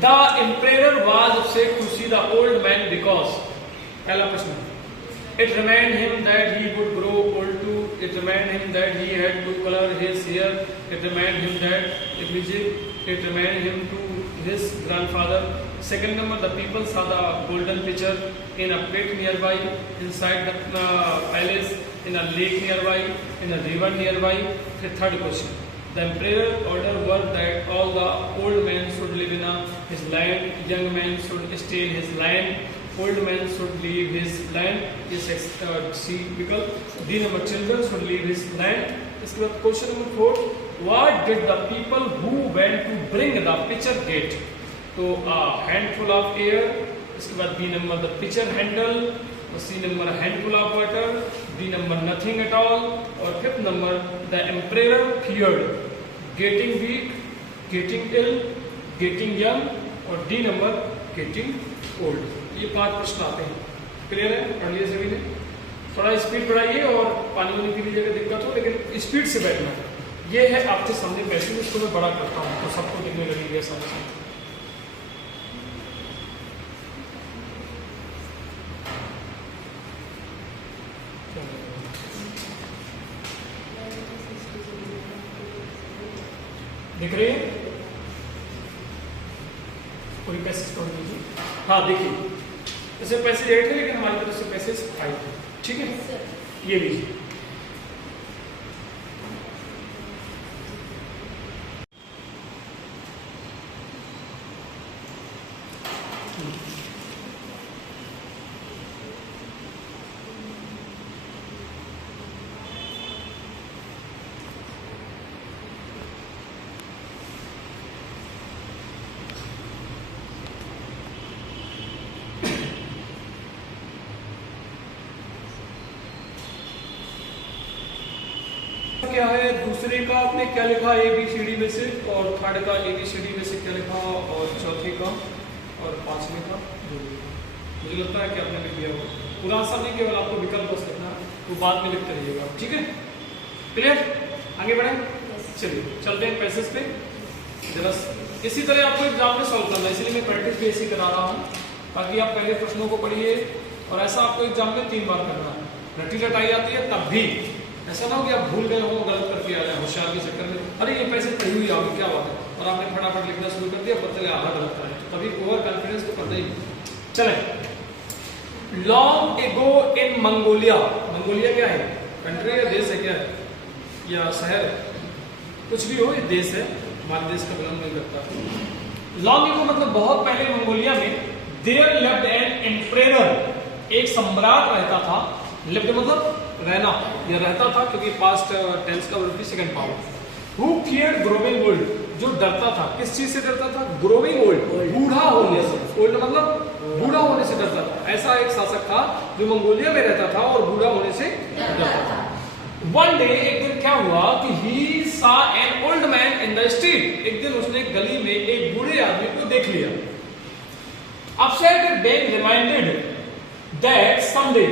The emperor was upset to see the old man because, पहला प्रश्न, it remained him that he would grow old too, it remained him that he had to color his hair, it remained him that it remained him to his grandfather. Second number, the people saw the golden pitcher in a pit nearby, inside the palace, in a lake nearby, in a river nearby. The third question, the emperor ordered were that all the old men should live in his land, young men should stay in his land, old man should leave his land. Yes, C विकल्प. D number, children should leave his land. इसके बाद question number 4, what did the people who went to bring the pitcher get? तो handful of air. इसके बाद B number, the pitcher handle. C number, handful of water. D number, nothing at all. और fifth number, the emperor feared getting weak, getting ill, getting young. और D number, getting old. ये 5 प्रश्न आते हैं. Clear है? पढ़ लिए सभी ने? थोड़ा स्पीड बढ़ाइए और पानी वानी पीने जगह दिक्कत हो लेकिन स्पीड से बैठना. ये है आपके सामने पैसेज, उसको मैं बड़ा करता हूँ तो सबको दिखने लगेगा सामने. दिख रही है? कोई पैसेज पढ़ लीजिए. हाँ देखिए, ऐसे पैसेज 8 है लेकिन हमारी तरफ से पैसेज 5 है. ठीक है, ये लीजिए. क्या है, दूसरे का आपने क्या लिखा ABCD में से, और थर्ड का ABCD में से क्या लिखा, और चौथे का और पांचवे का. मुझे लगता है कि आपने लिख दिया होगा. पूरा आंसर नहीं, केवल आपको विकल्प बस लिखना है, तो बाद में लिखते रहिएगा. ठीक है, क्लियर? आगे बढ़े. चलिए चलते हैं पैसेज पे. जरा इसी तरह आपको एग्जाम में सॉल्व करना है, इसलिए मैं प्रैक्टिस भी ऐसी करा रहा हूँ ताकि आप पहले प्रश्नों को पढ़िए. और ऐसा आपको एग्जाम में 3 बार करना है. रटी रटाई आती है तब भी ऐसा ना हो कि आप भूल गए हो, गलत करके आ जाए होशियार के चक्कर में. अरे ये पैसे पढ़ी हुई आओगी क्या बात है, और आपने फटाफट लिखना शुरू कर दिया, पता चला आधा गलत है. तो कभी ओवर कॉन्फिडेंस तो करना ही. चले. लॉन्ग एगो इन मंगोलिया. मंगोलिया क्या है, कंट्री या देश है, क्या है या शहर है, कुछ भी हो, ये देश है, हमारे देश का बिलोंग नहीं करता. लॉन्ग एगो मतलब बहुत पहले मंगोलिया में देयर लिव्ड एन एम्परर, एक सम्राट रहता था. लिव्ड मतलब रहना या रहता था, क्योंकि पास्ट टेंस का verb second power. Who feared growing old, जो डरता था. किस चीज से डरता था? ग्रोइंग ओल्ड, बूढ़ा होने से. ओल्ड मतलब बूढ़ा होने से डरता था. ऐसा एक शासक था जो मंगोलिया में रहता था और बूढ़ा होने से डरता था. वन डे, एक दिन क्या हुआ कि ही सा an old man in the street. एक दिन उसने गली में एक बूढ़े आदमी को देख लिया. Upset being reminded that someday,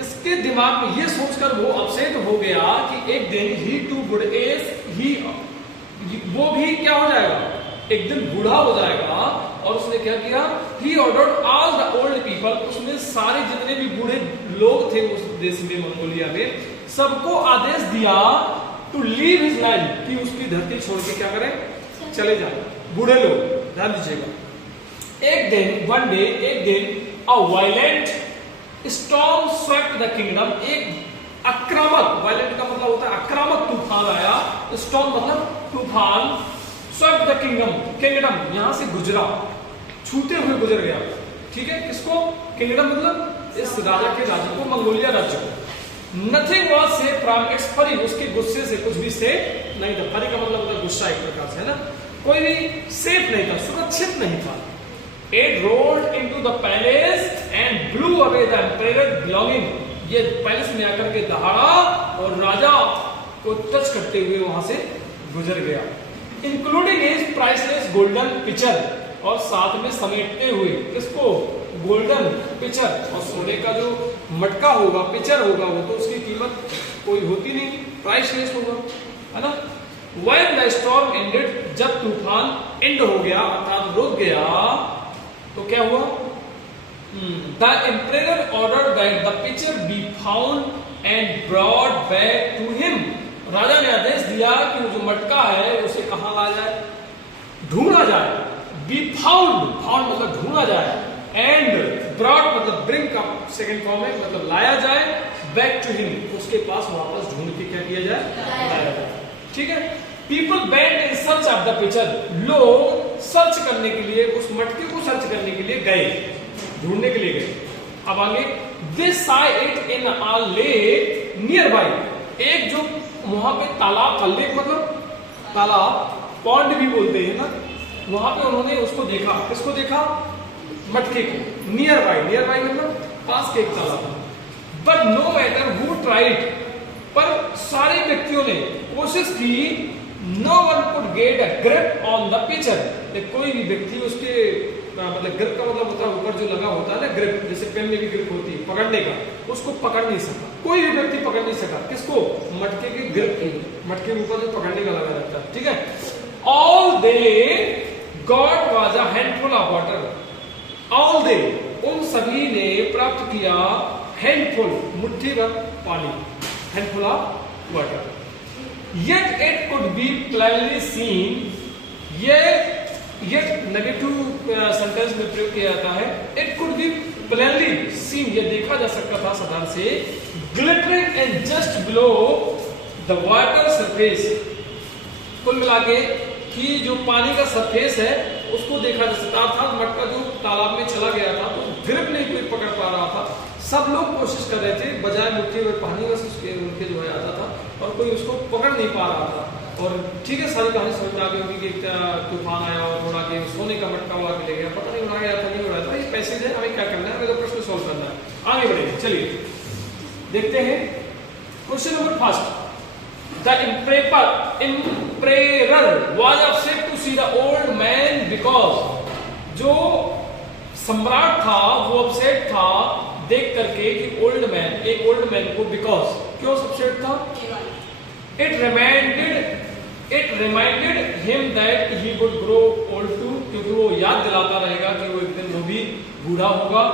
इसके दिमाग में ये सोचकर वो अपसेट हो गया कि एक दिन ही टू वुड एज, ही वो भी क्या हो जाएगा, एक दिन बूढ़ा हो जाएगा. और उसने क्या किया, he ordered all the old people, उसने सारे जितने भी बूढ़े लोग थे उस देश में, मंगोलिया में, सबको आदेश दिया टू लीव हिज लैंड, कि उसकी धरती छोड़ के क्या करें, चले जाए. बूढ़े लोग, ध्यान दीजिएगा. एक दिन, वन डे, एक दिन, अ violent storm swept the kingdom, एक आक्रामक, वायलेंट का मतलब होता है आक्रामक, तूफान आया. स्टॉर्म मतलब तूफान. स्वेप्ट द किंगडम, किंगडम यहां से गुजरा, छूते हुए गुजर गया. ठीक है, किसको? किंगडम मतलब इस राजा के राज्य को, मंगोलिया राज्य को. Nothing was safe from its फरी, उसके गुस्से से कुछ भी सेफ नहीं था. फरी का मतलब होता है गुस्सा, एक प्रकार से, है ना. कोई भी सेफ नहीं था, सुरक्षित नहीं था. It rolled into the palace and blew away the emperor belonging. ये पैलेस में आकर के दहाड़ा और राजा को टच करते हुए वहां से गुजर गया. Including his priceless golden pitcher, और साथ में समेटते हुए किसको? Golden pitcher. और सोने का जो मटका होगा, पिचर होगा, वो तो उसकी कीमत कोई होती नहीं, प्राइसलेस होगा, है ना. When the storm ended, जब तूफान एंड हो गया अर्थात रुक गया तो क्या हुआ? The emperor ordered that the pitcher be found and brought back to him. राजा ने आदेश दिया कि वो जो मटका है उसे कहां लाया जाए? ढूंढा जाए. Be found, found मतलब ढूंढा जाए, and brought मतलब bring का सेकंड फॉर्म है मतलब लाया जाए, back to him उसके पास वापस ढूंढ के क्या किया जाए? लाया जाए. ठीक है. People went in search of the pitcher. लोग सर्च करने के लिए उस मटके को सर्च करने के लिए गए, ढूंढने के लिए गए. अब आगे They saw it in a lake nearby. एक जो वहां पे तालाब था, लेक मतलब तालाब, पॉन्ड भी बोलते हैं ना, वहां पे उन्होंने उसको देखा. किसको देखा? मटके को. नियर बाय मतलब पास के एक तालाब था. But no matter who tried, पर सारे व्यक्तियों ने कोशिश की. No one could get a grip on the pitcher. कोई भी व्यक्ति उसके मतलब ग्रिप का मतलब होता है ऊपर जो लगा होता है ना ग्रिप, जैसे पेन में भी ग्रिप होती है पकड़ने का, उसको पकड़ नहीं सका. कोई भी व्यक्ति पकड़ नहीं सका. किसको? मटके के ग्रिप को, मटके के ऊपर जो पकड़ने का लगा रहता है. ठीक है. All they got was a handful of water. All they उन सभी ने प्राप्त किया हैंडफुल मुट्ठी भर पानी, handful of water. Yet it could be plainly seen. ये yet नेगेटिव सेंटेंस में प्रयोग किया जाता है. It could be plainly seen, ये देखा जा सकता था साधारण से. Glittering and just below the water surface. कुल मिला के कि जो पानी का सरफेस है उसको देखा जा सकता था. मटका जो तालाब में चला गया था तो ग्रिप नहीं कोई पकड़ पा रहा था. सब लोग कोशिश कर रहे थे, बजाय मुट्ठी में पानी बस उसके उनके जो है आता था और कोई उसको पकड़ नहीं पा रहा था. और ठीक है, सारी कहानी समझ में आ गई होगी कि तूफान आया और उड़ा के सोने का मटका उड़ा के ले गया. पता नहीं उड़ा गया था नहीं उड़ा था. ये पैसेज है, हमें क्या करना है, हमें तो प्रश्न सॉल्व करना है. आगे बढ़ेंगे. चलिए देखते हैं question number first. The emperor was upset to see the old man because जो सम्राट था वो अपसेट था देख करके कि ओल्ड मैन, एक ओल्ड मैन को, बिकॉज क्यों अपसेट था? It reminded him that he would grow old too, क्योंकि वो याद दिलाता रहेगा कि वो एक दिन वो भी बूढ़ा होगा.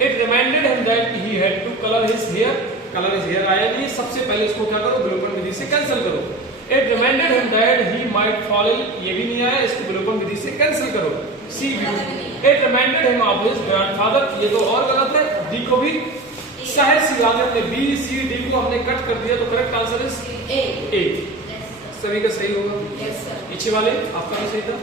It reminded him that he had to colour his hair. Colour his hair आया नहीं, सबसे पहले इसको क्या करो? विलोपन विधि से कैंसिल करो. It reminded him that he might fall in, ये भी नहीं आया, इसको विलोपन विधि से कैंसिल करो. See it reminded him of his grandfather, ये तो और गलत है. डी को भी शायद सी हमने बी सी डी को हमने कट कर दिया तो करेक्ट आंसर इज ए. सभी का सही होगा. पीछे वाले आपका भी सही था.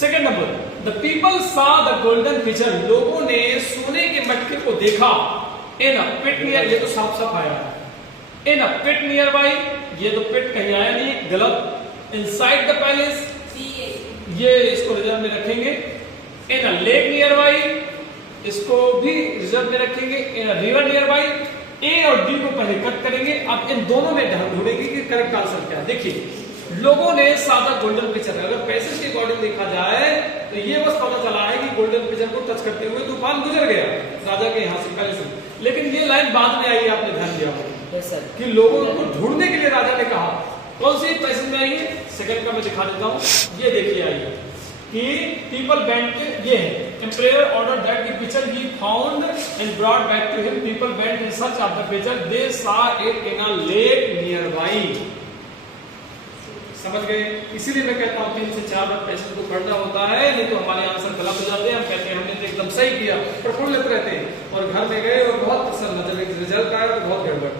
सेकंड नंबर, द पीपल सा द गोल्डन पिचर. लोगों ने सोने के मटके को देखा. इन अ पिट नियर, ये तो साफ साफ आया. इन अ पिट नियर बाई, ये तो पिट कहीं आया नहीं, गलत. इनसाइड द पैलेस, ये इसको रिजर्व में रखेंगे. इन अ लेक नियर बाई, इसको भी रिजर्व में रखेंगे. इन अ रिवर नियर बाई, ए और डी को पहले कट करेंगे. अब इन दोनों में ढूंढेंगे कि करेक्ट आंसर क्या है. देखिए, लोगों ने सादा गोल्डन पिचर, अगर पैसेज के अकॉर्डिंग देखा जाए तो ये बस पता चला है कि गोल्डन पिचर को टच करते हुए तूफान गुजर गया राजा के यहां से पहले से. लेकिन ये लाइन बाद में आई, आपने ध्यान दिया कि लोगों को ढूंढने के लिए राजा ने कहा. कौन सी पैसेज में आई है? सेकंड का मैं दिखा देता हूं. ये देखिए आई है कि पीपल वेंट, ये है emperor order that the pitcher he found and brought back to him. People went in search of the pitcher. They saw it in a lake nearby. समझ गए? इसीलिए मैं कहता हूं 3 से 4 बार पैसेज को पढ़ना होता है, नहीं तो हमारे आंसर गलत हो जाते हैं. हम कहते हैं हमने तो एकदम सही किया, प्रफुल्ल लेते रहते हैं और घर में गए और बहुत प्रसन्न, जब एक रिजल्ट आया तो बहुत गड़बड़.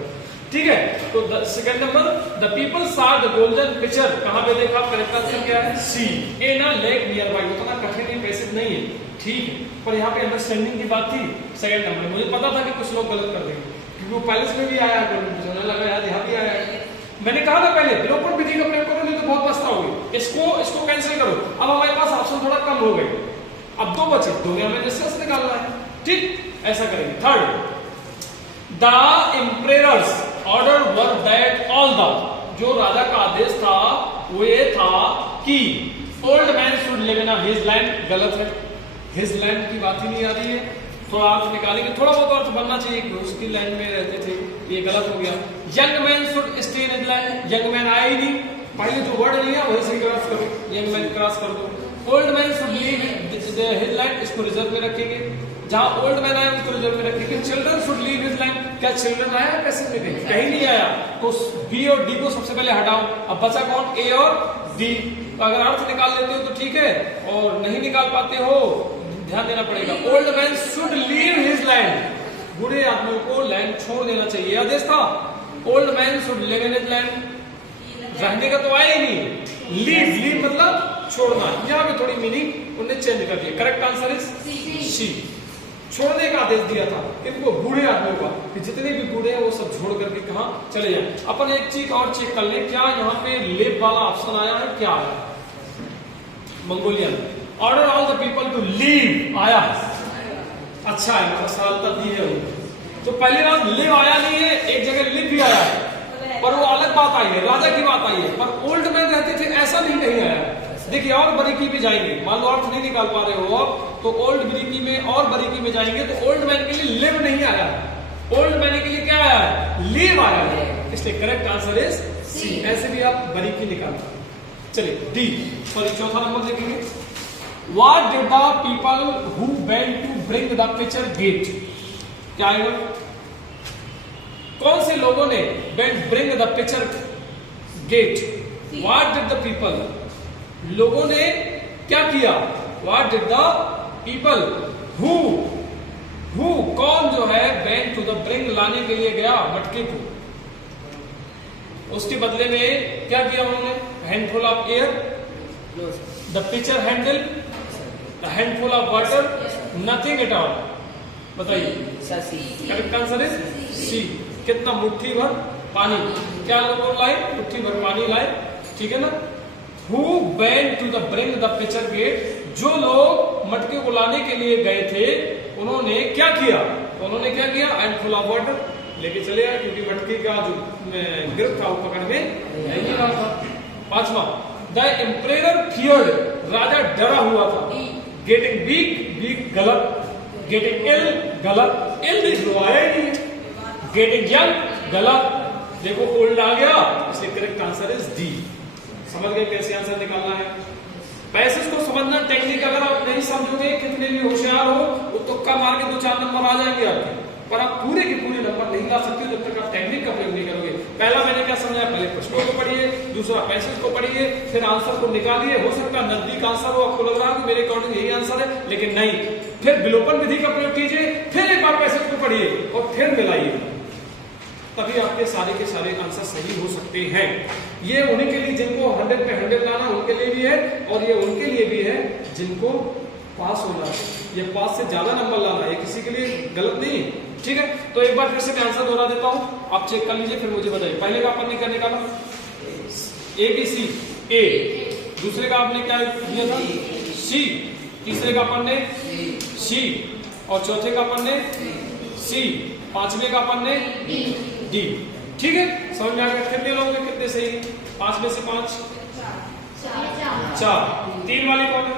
ठीक है, तो सेकंड नंबर, द पीपल सा द गोल्डन पिचर. कहां पे देखा? करेक्ट आंसर क्या है? सी. इन अ लेक नियर बाई. उतना कठिन पैसेज नहीं है, ठीक है, पर यहाँ पे अंडरस्टैंडिंग की बात थी. सेकंड नंबर, मुझे पता था कि कुछ लोग गलत कर देंगे क्योंकि वो पैलेस में भी आया, गोल्डन पिचर लगा यार यहाँ भी आया. मैंने कहा था पहले विलोपन विधि का प्रयोग करो, नहीं तो बहुत पछताओगे. इसको कैंसिल करो. अब हमारे पास ऑप्शन थोड़ा कम हो गए, अब 2 बचे, 2 में हमें डिस्टेंस निकालना है. ठीक, ऐसा करेंगे. Third, the emperors order were that all the, जो राजा का आदेश था वो ये था कि old man should live in his land. गलत है, हिज लैंड की बात ही नहीं आ रही है. थोड़ा अर्थ निकालेंगे, थोड़ा बहुत अर्थ बनना चाहिए कि उसकी लैंड में रहते थे, ये गलत हो गया. Young man should stay in his land. Young man आया ही नहीं, पहले जो वर्ड लिया वही से क्रॉस करो, ये मैं क्रॉस कर दो। Old man should leave his land, इसको रिजर्व में रखेंगे, जहां ओल्ड मैन आया उसको रिजर्व में रखेंगे। Children should leave his land, क्या चिल्ड्रन आया पैसेज में? कहीं नहीं आया, तो बी और डी को सबसे पहले हटाओ। अब बचा कौन? ए और डी। तो अगर अर्थ निकाल लेते हो तो ठीक है, और नहीं निकाल पाते हो ध्यान देना पड़ेगा। Old man should leave his land, बूढ़े आदमियों को लैंड छोड़ देना चाहिए, आदेश था। Old man should live in his land, रहने का तो आया ही नहीं, लीव, लीव मतलब छोड़ना। यहाँ पे थोड़ी मीनिंग उन्होंने चेंज कर दिया। करेक्ट आंसर इज सी, छोड़ने का आदेश दिया था इनको, बूढ़े आदमियों का, कि जितने भी बूढ़े हैं वो सब छोड़ करके कहां चले जाए। अपन एक चीज और चेक कर ले, क्या यहाँ पे लिव वाला ऑप्शन आया है? क्या आया? Mongolian order all the people to leave आया, अच्छा है, मतलब सरलता दी है वो। तो पहली बात लिव आया नहीं है, एक जगह लिव भी आया है, पर वो अलग बात आई है, राजा की बात आई है। पर ओल्ड मैन रहते थे ऐसा नहीं कहीं आया। देखिए और बारीकी में जाएंगे, मान लो अर्थ नहीं निकाल पा रहे हो आप, तो ओल्ड बारीकी में और बारीकी में जाएंगे तो ओल्ड मैन के लिए लिव नहीं आया, ओल्ड मैन के लिए क्या आया है? लीव आया है। इसलिए करेक्ट आंसर इज सी। ऐसे भी आप बारीकी निकालते। चलिए डी, सॉरी चौथा नंबर देखेंगे। What did the people who went to bring the pitcher get? क्या आएगा? कौन से लोगों ने went bring the pitcher get? What did the people? लोगों ने क्या किया? What did the people who कौन जो है went to the bring लाने के लिए गया मटके को, उसके बदले में क्या किया उन्होंने? Handful of air, the pitcher handle, the handful of water, nothing at all. बताइए करेक्ट आंसर इज सी। कितना? मुट्ठी भर पानी। क्या लोगों लाए? मुट्ठी भर पानी लाए, ठीक है ना। Who went to the bring the pitcher gate? जो लोग मटके को लाने के लिए गए थे उन्होंने क्या किया? तो उन्होंने क्या किया? हैंडफुल ऑफ वाटर लेके चले आए, क्योंकि मटके का जो ग्रिप था वो पकड़ में नहीं रहा था। पांचवा, द एम्परर फियर्ड, राजा डरा हुआ था। गेटिंग वीक, वीक गलत, गेटिंग इल गलत, इल देख लो आया ही नहीं। गेटिंग यंग गलत, देखो ओल्ड आ गया, इसलिए करेक्ट आंसर इज डी। समझ गए कैसे आंसर निकालना है? पैसेज को समझना टेक्निक अगर आप नहीं समझोगे, कितने भी होशियार हो, वो तुक्का मार के 2-4 नंबर आ जाएंगे आपके, पर आप पूरे के पूरे नंबर नहीं ला सकते जब तक आप टेक्निक का प्रयोग नहीं करोगे। पहला मैंने क्या समझाया? पहले प्रश्नों को पढ़िए, दूसरा पैसेज को पढ़िए, फिर आंसर को निकालिए। हो सकता है नजदीक आंसर हो, आपको लग रहा है कि मेरे अकॉर्डिंग यही आंसर है, लेकिन नहीं। फिर विलोपन विधि का प्रयोग कीजिए, फिर एक बार पैसेज को पढ़िए और फिर मिलाइए, तभी आपके सारे के सारे आंसर सही हो सकते हैं। ये उन्हीं के लिए जिनको 100 पे 100 लाना, उनके लिए भी है, और ये उनके लिए भी है जिनको पास होना है, ये पास से ज्यादा नंबर लाना, ये किसी के लिए गलत नहीं, ठीक है। तो एक बार फिर से मैं आंसर दोहरा देता हूं, आप चेक कर लीजिए, फिर मुझे बताइए। पहले का अपन ने क्या निकाला? ए बी सी, ए। दूसरे का आपने क्या दिया था? सी। तीसरे का अपन ने सी, और चौथे का अपन ने सी, पांचवे का अपन ने डी, ठीक है। समझ में आ गया? कितने लोगों के कितने सही? 5 में से 5 4। 3 वाली कौन है?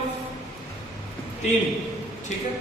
3, ठीक है।